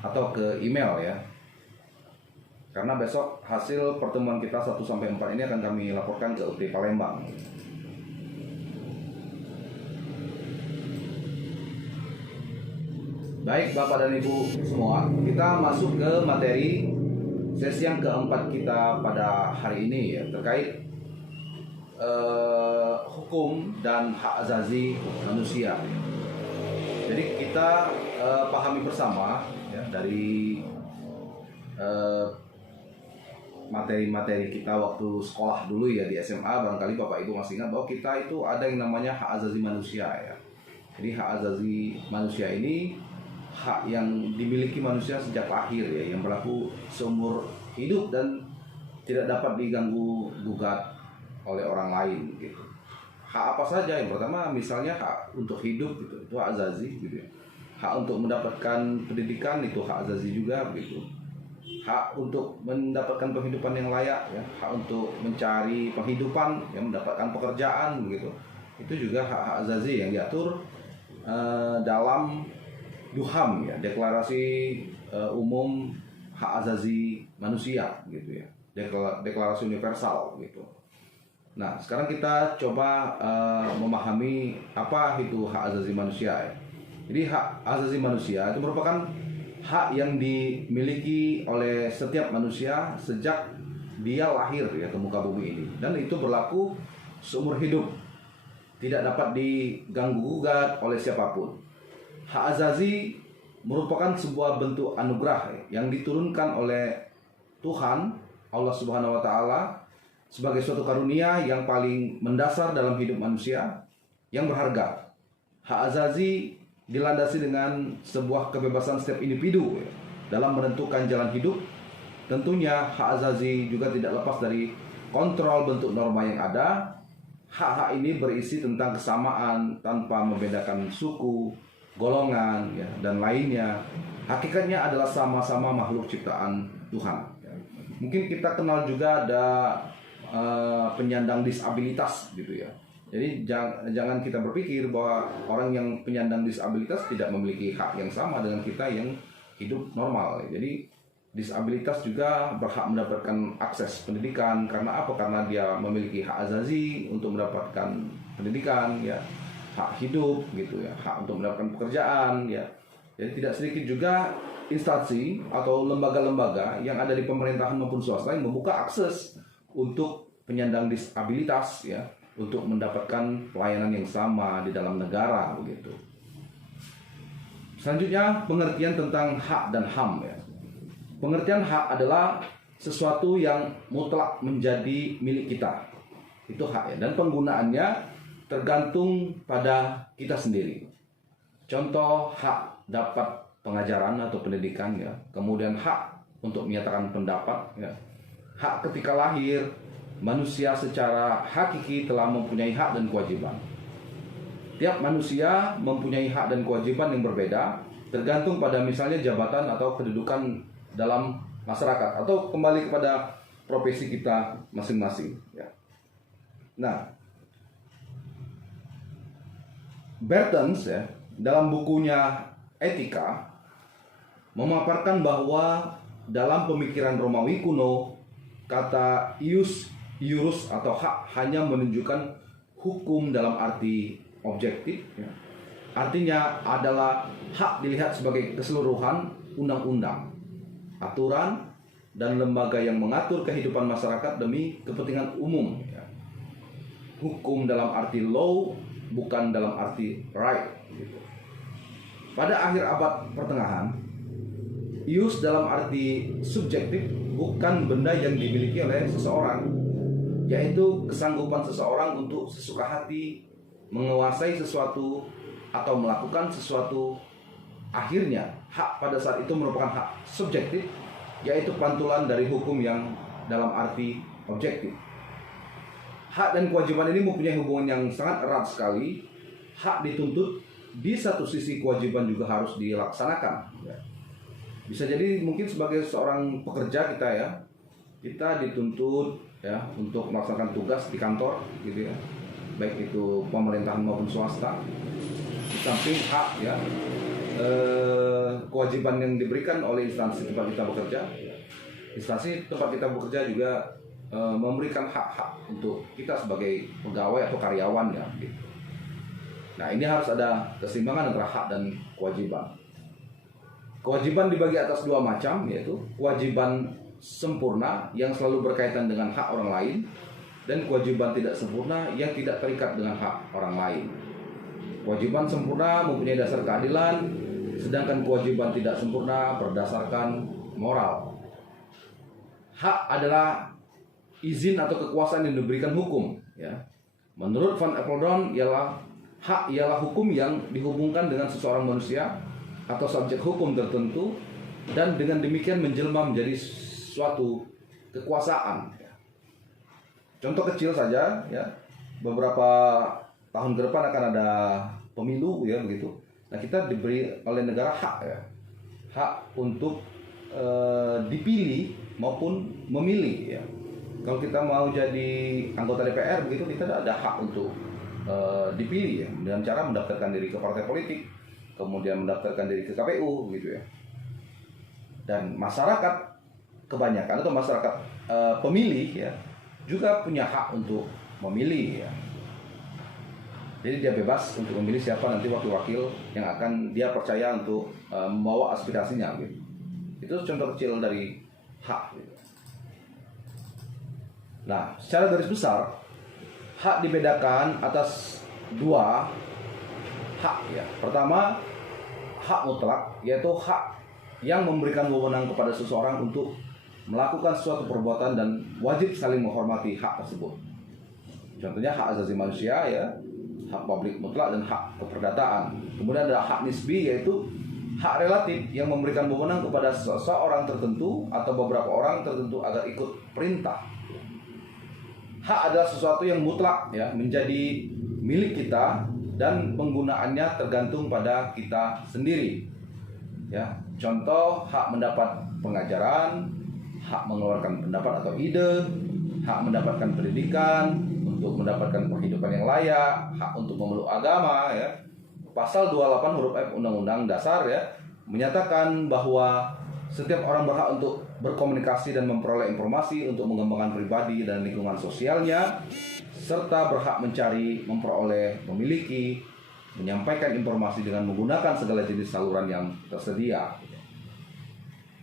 atau ke email ya. Karena besok hasil pertemuan kita 1-4 ini akan kami laporkan ke UT Palembang. Baik Bapak dan Ibu semua, kita masuk ke materi sesi yang keempat kita pada hari ini ya, terkait hukum dan hak asasi manusia. Jadi kita pahami bersama ya, dari materi-materi kita waktu sekolah dulu ya di SMA, barangkali Bapak Ibu masih ingat bahwa kita itu ada yang namanya hak asasi manusia ya. Jadi hak asasi manusia ini hak yang dimiliki manusia sejak lahir ya, yang berlaku seumur hidup dan tidak dapat diganggu gugat oleh orang lain gitu. Hak apa saja? Yang pertama misalnya hak untuk hidup gitu, itu hak asasi gitu ya. Hak untuk mendapatkan pendidikan itu hak asasi juga begitu. Hak untuk mendapatkan penghidupan yang layak ya, hak untuk mencari penghidupan, yang mendapatkan pekerjaan begitu. Itu juga hak-hak asasi yang diatur dalam DUHAM ya, Deklarasi Umum Hak Asasi Manusia gitu ya. Deklarasi universal gitu. Nah, sekarang kita coba memahami apa itu hak asasi manusia ya. Jadi hak asasi manusia itu merupakan hak yang dimiliki oleh setiap manusia sejak dia lahir ya ke muka bumi ini, dan itu berlaku seumur hidup, tidak dapat diganggu gugat oleh siapapun. Hak asasi merupakan sebuah bentuk anugerah ya, yang diturunkan oleh Tuhan Allah Subhanahu wa taala sebagai suatu karunia yang paling mendasar dalam hidup manusia yang berharga. Hak asasi dilandasi dengan sebuah kebebasan setiap individu ya, dalam menentukan jalan hidup. Tentunya hak asasi juga tidak lepas dari kontrol bentuk norma yang ada. Hak-hak ini berisi tentang kesamaan tanpa membedakan suku, golongan ya, dan lainnya. Hakikatnya adalah sama-sama makhluk ciptaan Tuhan ya. Mungkin kita kenal juga ada penyandang disabilitas gitu ya. Jadi jangan kita berpikir bahwa orang yang penyandang disabilitas tidak memiliki hak yang sama dengan kita yang hidup normal. Jadi disabilitas juga berhak mendapatkan akses pendidikan. Karena apa? Karena dia memiliki hak asasi untuk mendapatkan pendidikan ya, hak hidup gitu ya, hak untuk mendapatkan pekerjaan ya. Jadi tidak sedikit juga instansi atau lembaga-lembaga yang ada di pemerintahan maupun swasta yang membuka akses untuk penyandang disabilitas ya, untuk mendapatkan pelayanan yang sama di dalam negara begitu. Selanjutnya pengertian tentang hak dan HAM ya. Pengertian hak adalah sesuatu yang mutlak menjadi milik kita. Itu hak ya, dan penggunaannya tergantung pada kita sendiri. Contoh, hak dapat pengajaran atau pendidikan ya. Kemudian hak untuk menyatakan pendapat ya. Hak ketika lahir, manusia secara hakiki telah mempunyai hak dan kewajiban. Tiap manusia mempunyai hak dan kewajiban yang berbeda, tergantung pada misalnya jabatan atau kedudukan dalam masyarakat, atau kembali kepada profesi kita masing-masing ya. Nah, Bertens ya, dalam bukunya Etika memaparkan bahwa dalam pemikiran Romawi kuno, kata ius atau hak hanya menunjukkan hukum dalam arti objektif ya. Artinya adalah hak dilihat sebagai keseluruhan undang-undang, aturan, dan lembaga yang mengatur kehidupan masyarakat demi kepentingan umum ya. Hukum dalam arti law, bukan dalam arti right gitu. Pada akhir abad pertengahan, ius dalam arti subjektif bukan benda yang dimiliki oleh seseorang, yaitu kesanggupan seseorang untuk sesuka hati menguasai sesuatu atau melakukan sesuatu. Akhirnya hak pada saat itu merupakan hak subjektif, yaitu pantulan dari hukum yang dalam arti objektif. Hak dan kewajiban ini mempunyai hubungan yang sangat erat sekali. Hak dituntut, di satu sisi kewajiban juga harus dilaksanakan ya. Bisa jadi mungkin sebagai seorang pekerja kita dituntut ya untuk melaksanakan tugas di kantor gitu ya, baik itu pemerintahan maupun swasta. Di samping hak ya, kewajiban yang diberikan oleh instansi tempat kita bekerja. Instansi tempat kita bekerja juga memberikan hak-hak untuk kita sebagai pegawai atau karyawan ya. Gitu. Nah, ini harus ada keseimbangan antara hak dan kewajiban. Kewajiban dibagi atas dua macam, yaitu kewajiban sempurna yang selalu berkaitan dengan hak orang lain, dan kewajiban tidak sempurna yang tidak terikat dengan hak orang lain. Kewajiban sempurna mempunyai dasar keadilan, sedangkan kewajiban tidak sempurna berdasarkan moral. Hak adalah izin atau kekuasaan yang diberikan hukum. Ya. Menurut Van Apeldoorn, hak ialah hukum yang dihubungkan dengan seseorang manusia atau subjek hukum tertentu, dan dengan demikian menjelma menjadi suatu kekuasaan. Contoh kecil saja, ya, beberapa tahun ke depan akan ada pemilu, ya begitu. Nah, kita diberi oleh negara hak, ya, hak untuk dipilih maupun memilih. Ya. Kalau kita mau jadi anggota DPR, begitu, kita ada hak untuk dipilih, ya, dengan cara mendaftarkan diri ke partai politik, kemudian mendaftarkan diri ke KPU, gitu ya. Dan masyarakat kebanyakan atau masyarakat pemilih, ya, juga punya hak untuk memilih, ya. Jadi dia bebas untuk memilih siapa nanti wakil-wakil yang akan dia percaya untuk membawa aspirasinya, gitu. Itu contoh kecil dari hak, gitu. Nah, secara garis besar hak dibedakan atas dua hak, ya. Pertama, hak mutlak, yaitu hak yang memberikan wewenang kepada seseorang untuk melakukan suatu perbuatan dan wajib saling menghormati hak tersebut. Contohnya hak asasi manusia, ya, hak publik mutlak dan hak keperdataan. Kemudian ada hak nisbi, yaitu hak relatif yang memberikan wewenang kepada seseorang tertentu atau beberapa orang tertentu agar ikut perintah. Hak adalah sesuatu yang mutlak, ya, menjadi milik kita dan penggunaannya tergantung pada kita sendiri. Ya, contoh hak mendapat pengajaran, hak mengeluarkan pendapat atau ide, hak mendapatkan pendidikan untuk mendapatkan penghidupan yang layak, hak untuk memeluk agama, ya. Pasal 28 huruf F Undang-Undang Dasar, ya, menyatakan bahwa setiap orang berhak untuk berkomunikasi dan memperoleh informasi untuk mengembangkan pribadi dan lingkungan sosialnya, serta berhak mencari, memperoleh, memiliki, menyampaikan informasi dengan menggunakan segala jenis saluran yang tersedia.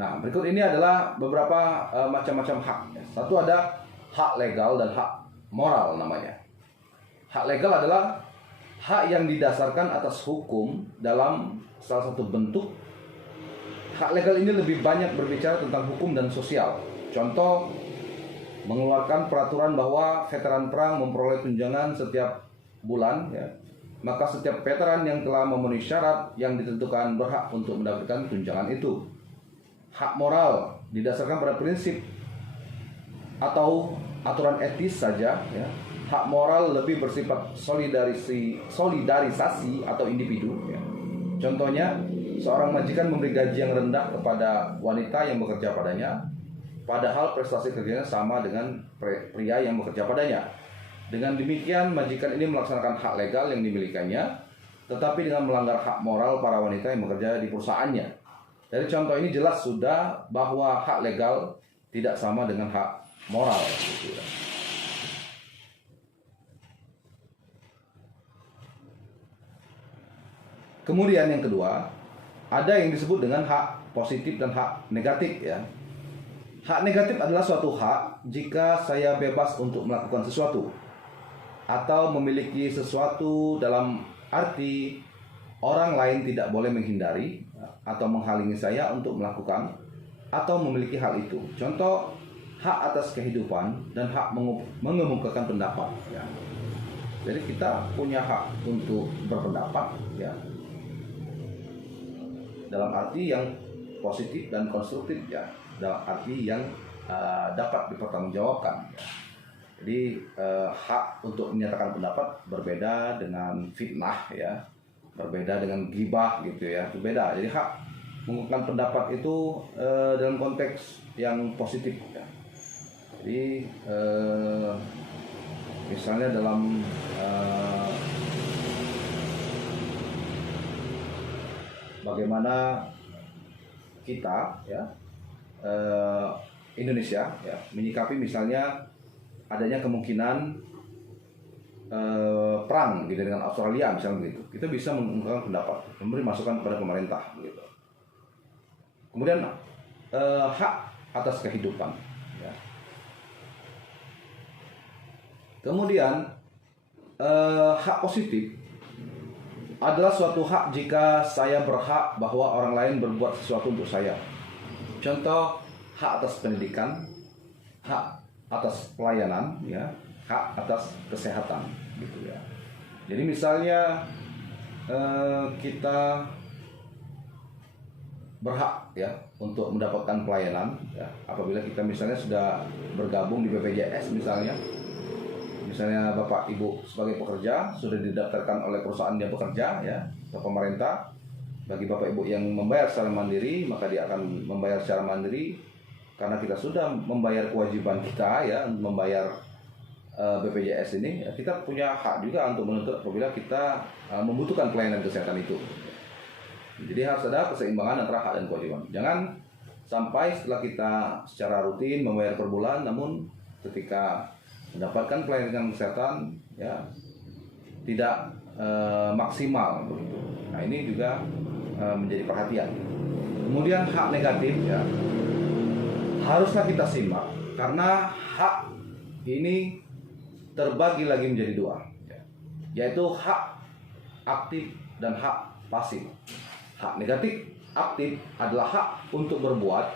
Nah, berikut ini adalah beberapa macam-macam hak. Satu ada hak legal dan hak moral namanya. Hak legal adalah hak yang didasarkan atas hukum dalam salah satu bentuk. Hak legal ini lebih banyak berbicara tentang hukum dan sosial. Contoh, mengeluarkan peraturan bahwa veteran perang memperoleh tunjangan setiap bulan, ya. Maka setiap veteran yang telah memenuhi syarat yang ditentukan berhak untuk mendapatkan tunjangan itu. Hak moral didasarkan pada prinsip atau aturan etis saja, ya. Hak moral lebih bersifat solidarisasi atau individu, ya. Contohnya, seorang majikan memberi gaji yang rendah kepada wanita yang bekerja padanya, padahal prestasi kerjanya sama dengan pria yang bekerja padanya. Dengan demikian, majikan ini melaksanakan hak legal yang dimilikannya, tetapi dengan melanggar hak moral para wanita yang bekerja di perusahaannya. Dari contoh ini jelas sudah bahwa hak legal tidak sama dengan hak moral. Kemudian yang kedua, ada yang disebut dengan hak positif dan hak negatif, ya. Hak negatif adalah suatu hak jika saya bebas untuk melakukan sesuatu atau memiliki sesuatu, dalam arti orang lain tidak boleh menghindari atau menghalangi saya untuk melakukan atau memiliki hal itu. Contoh, hak atas kehidupan dan hak mengemukakan pendapat, ya. Jadi kita punya hak untuk berpendapat, ya, dalam arti yang positif dan konstruktif, ya, dalam arti yang dapat dipertanggungjawabkan, ya. Jadi hak untuk menyatakan pendapat berbeda dengan fitnah, ya, berbeda dengan ghibah, gitu ya, berbeda. Jadi hak mengungkapkan pendapat itu dalam konteks yang positif, ya. Jadi misalnya dalam bagaimana kita ya Indonesia ya menyikapi misalnya adanya kemungkinan perang gitu dengan Australia misalnya begitu. Kita bisa mengungkapkan pendapat, memberi masukan kepada pemerintah gitu. Kemudian hak atas kehidupan ya. Kemudian hak positif adalah suatu hak jika saya berhak bahwa orang lain berbuat sesuatu untuk saya. Contoh, hak atas pendidikan, hak atas pelayanan, ya, hak atas kesehatan, gitu ya. Jadi misalnya kita berhak ya untuk mendapatkan pelayanan, ya, apabila kita misalnya sudah bergabung di BPJS misalnya Bapak Ibu sebagai pekerja sudah didaftarkan oleh perusahaan dia bekerja ya ke pemerintah. Bagi Bapak Ibu yang membayar secara mandiri, maka dia akan membayar secara mandiri karena kita sudah membayar kewajiban kita ya membayar BPJS ini. Ya, kita punya hak juga untuk menuntut apabila kita membutuhkan pelayanan kesehatan itu. Jadi harus ada keseimbangan antara hak dan kewajiban. Jangan sampai setelah kita secara rutin membayar per bulan, namun ketika mendapatkan pelayanan kesehatan ya tidak maksimal begitu. Nah ini juga menjadi perhatian. Kemudian hak negatif ya haruslah kita simak karena hak ini terbagi lagi menjadi dua ya, yaitu hak aktif dan hak pasif. Hak negatif aktif adalah hak untuk berbuat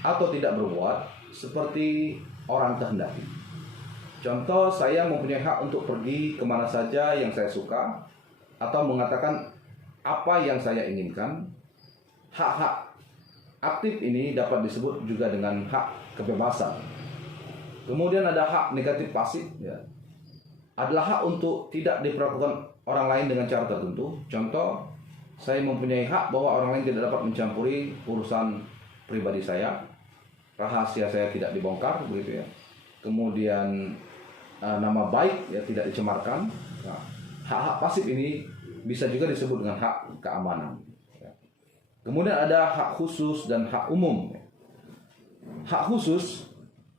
atau tidak berbuat seperti orang kehendaki. Contoh, saya mempunyai hak untuk pergi kemana saja yang saya suka atau mengatakan apa yang saya inginkan. Hak-hak aktif ini dapat disebut juga dengan hak kebebasan. Kemudian ada hak negatif pasif ya. Adalah hak untuk tidak diperlakukan orang lain dengan cara tertentu. Contoh, saya mempunyai hak bahwa orang lain tidak dapat mencampuri urusan pribadi saya. Rahasia saya tidak dibongkar begitu ya. Kemudian nama baik ya tidak dicemarkan. Nah, hak-hak pasif ini bisa juga disebut dengan hak keamanan. Ya. Kemudian ada hak khusus dan hak umum. Hak khusus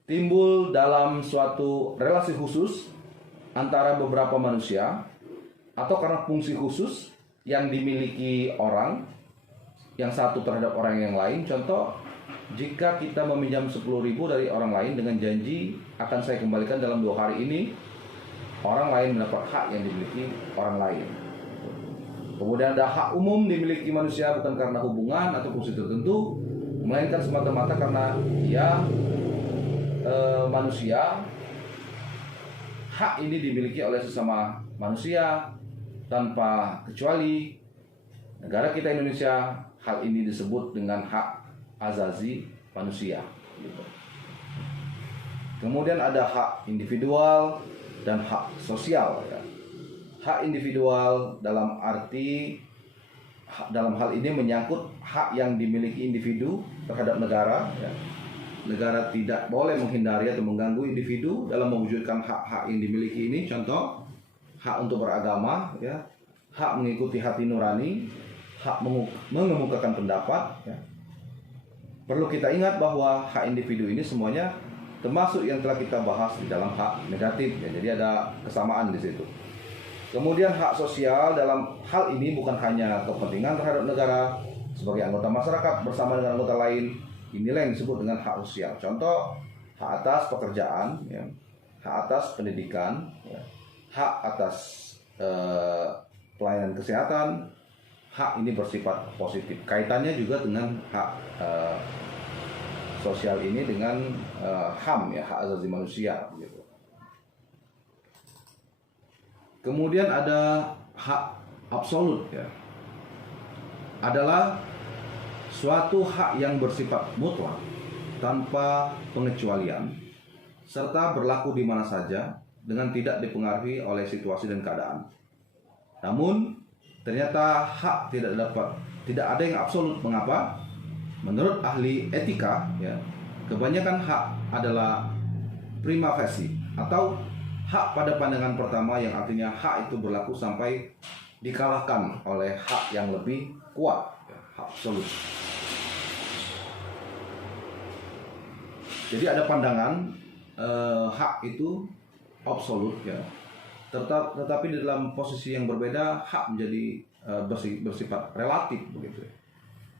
timbul dalam suatu relasi khusus antara beberapa manusia atau karena fungsi khusus yang dimiliki orang yang satu terhadap orang yang lain. Contoh, jika kita meminjam 10.000 dari orang lain dengan janji akan saya kembalikan dalam 2 hari ini, orang lain mendapat hak yang dimiliki orang lain. Kemudian ada hak umum dimiliki manusia bukan karena hubungan atau fungsi tertentu, melainkan semata-mata karena ia manusia. Hak ini dimiliki oleh sesama manusia tanpa kecuali. Negara kita Indonesia, hal ini disebut dengan hak azazi manusia. Kemudian ada hak individual dan hak sosial. Ya. Hak individual dalam hal ini menyangkut hak yang dimiliki individu terhadap negara. Ya. Negara tidak boleh menghindari atau mengganggu individu dalam mewujudkan hak-hak yang dimiliki ini. Contoh, hak untuk beragama, ya, hak mengikuti hati nurani, hak mengemukakan pendapat. Ya. Perlu kita ingat bahwa hak individu ini semuanya termasuk yang telah kita bahas di dalam hak negatif. Ya. Jadi ada kesamaan di situ. Kemudian hak sosial dalam hal ini bukan hanya kepentingan terhadap negara sebagai anggota masyarakat bersama dengan anggota lain. Inilah yang disebut dengan hak sosial. Contoh, hak atas pekerjaan, ya, hak atas pendidikan, ya, hak atas pelayanan kesehatan. Hak ini bersifat positif. Kaitannya juga dengan hak sosial ini dengan HAM, ya, hak asasi manusia. Gitu. Kemudian ada hak absolut, ya, adalah suatu hak yang bersifat mutlak tanpa pengecualian serta berlaku di mana saja dengan tidak dipengaruhi oleh situasi dan keadaan. Namun ternyata hak tidak ada yang absolut. Mengapa? Menurut ahli etika, ya, kebanyakan hak adalah prima facie atau hak pada pandangan pertama, yang artinya hak itu berlaku sampai dikalahkan oleh hak yang lebih kuat. absolut. Jadi ada pandangan hak itu absolut ya. Tetapi di dalam posisi yang berbeda hak menjadi bersifat relatif begitu.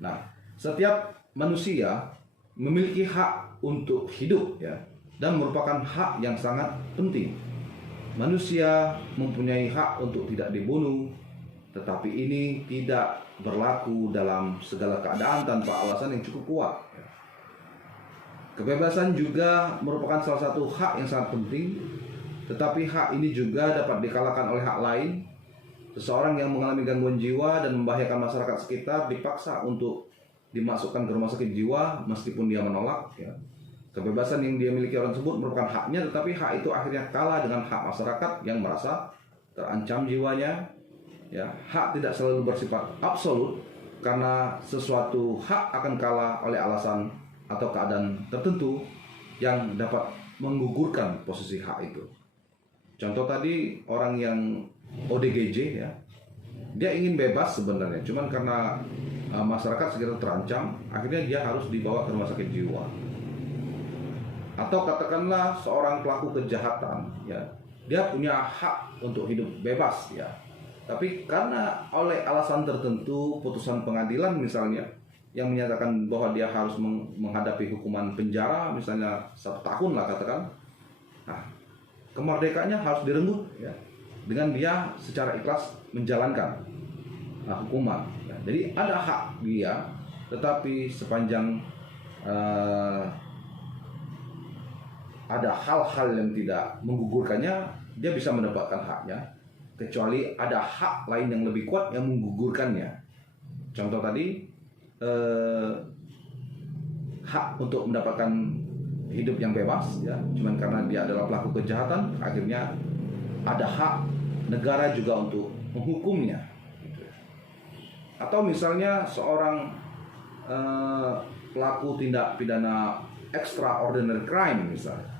Nah, setiap manusia memiliki hak untuk hidup ya, dan merupakan hak yang sangat penting. Manusia mempunyai hak untuk tidak dibunuh, tetapi ini tidak berlaku dalam segala keadaan tanpa alasan yang cukup kuat. Kebebasan juga merupakan salah satu hak yang sangat penting, tetapi hak ini juga dapat dikalahkan oleh hak lain. Seseorang yang mengalami gangguan jiwa dan membahayakan masyarakat sekitar dipaksa untuk dimasukkan ke rumah sakit jiwa meskipun dia menolak ya. Kebebasan yang dia miliki orang tersebut merupakan haknya, tetapi hak itu akhirnya kalah dengan hak masyarakat yang merasa terancam jiwanya ya. Hak tidak selalu bersifat absolut, karena sesuatu hak akan kalah oleh alasan atau keadaan tertentu yang dapat menggugurkan posisi hak itu. Contoh tadi orang yang ODGJ ya, dia ingin bebas sebenarnya, cuman karena masyarakat sekitar terancam, akhirnya dia harus dibawa ke rumah sakit jiwa. Atau katakanlah seorang pelaku kejahatan ya, dia punya hak untuk hidup bebas ya, tapi karena oleh alasan tertentu, putusan pengadilan misalnya yang menyatakan bahwa dia harus menghadapi hukuman penjara misalnya 1 tahun lah katakan, nah kemerdekaannya harus direnggut ya, dengan dia secara ikhlas menjalankan hukuman ya. Jadi ada hak dia, tetapi sepanjang ada hal-hal yang tidak menggugurkannya, dia bisa mendapatkan haknya, kecuali ada hak lain yang lebih kuat yang menggugurkannya. Contoh tadi hak untuk mendapatkan hidup yang bebas ya, cuman karena dia adalah pelaku kejahatan, akhirnya ada hak negara juga untuk menghukumnya gitu. Atau misalnya seorang pelaku tindak pidana extraordinary crime misalnya,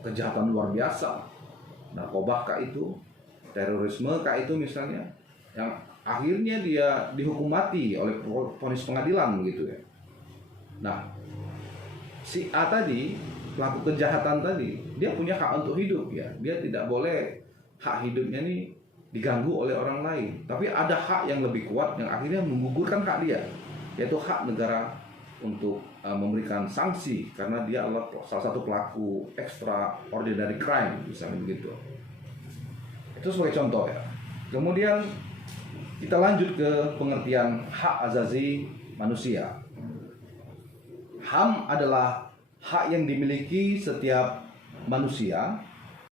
kejahatan luar biasa, narkoba kah itu, terorisme kah itu misalnya, yang akhirnya dia dihukum mati oleh vonis pengadilan begitu ya. Nah, si A tadi, pelaku kejahatan tadi, dia punya hak untuk hidup ya. Dia tidak boleh hak hidupnya ini diganggu oleh orang lain. Tapi ada hak yang lebih kuat yang akhirnya menggugurkan hak dia, yaitu hak negara untuk memberikan sanksi karena dia adalah salah satu pelaku extraordinary crime misalnya begitu. Itu sebagai contoh ya. Kemudian kita lanjut ke pengertian hak azazi manusia. HAM adalah hak yang dimiliki setiap manusia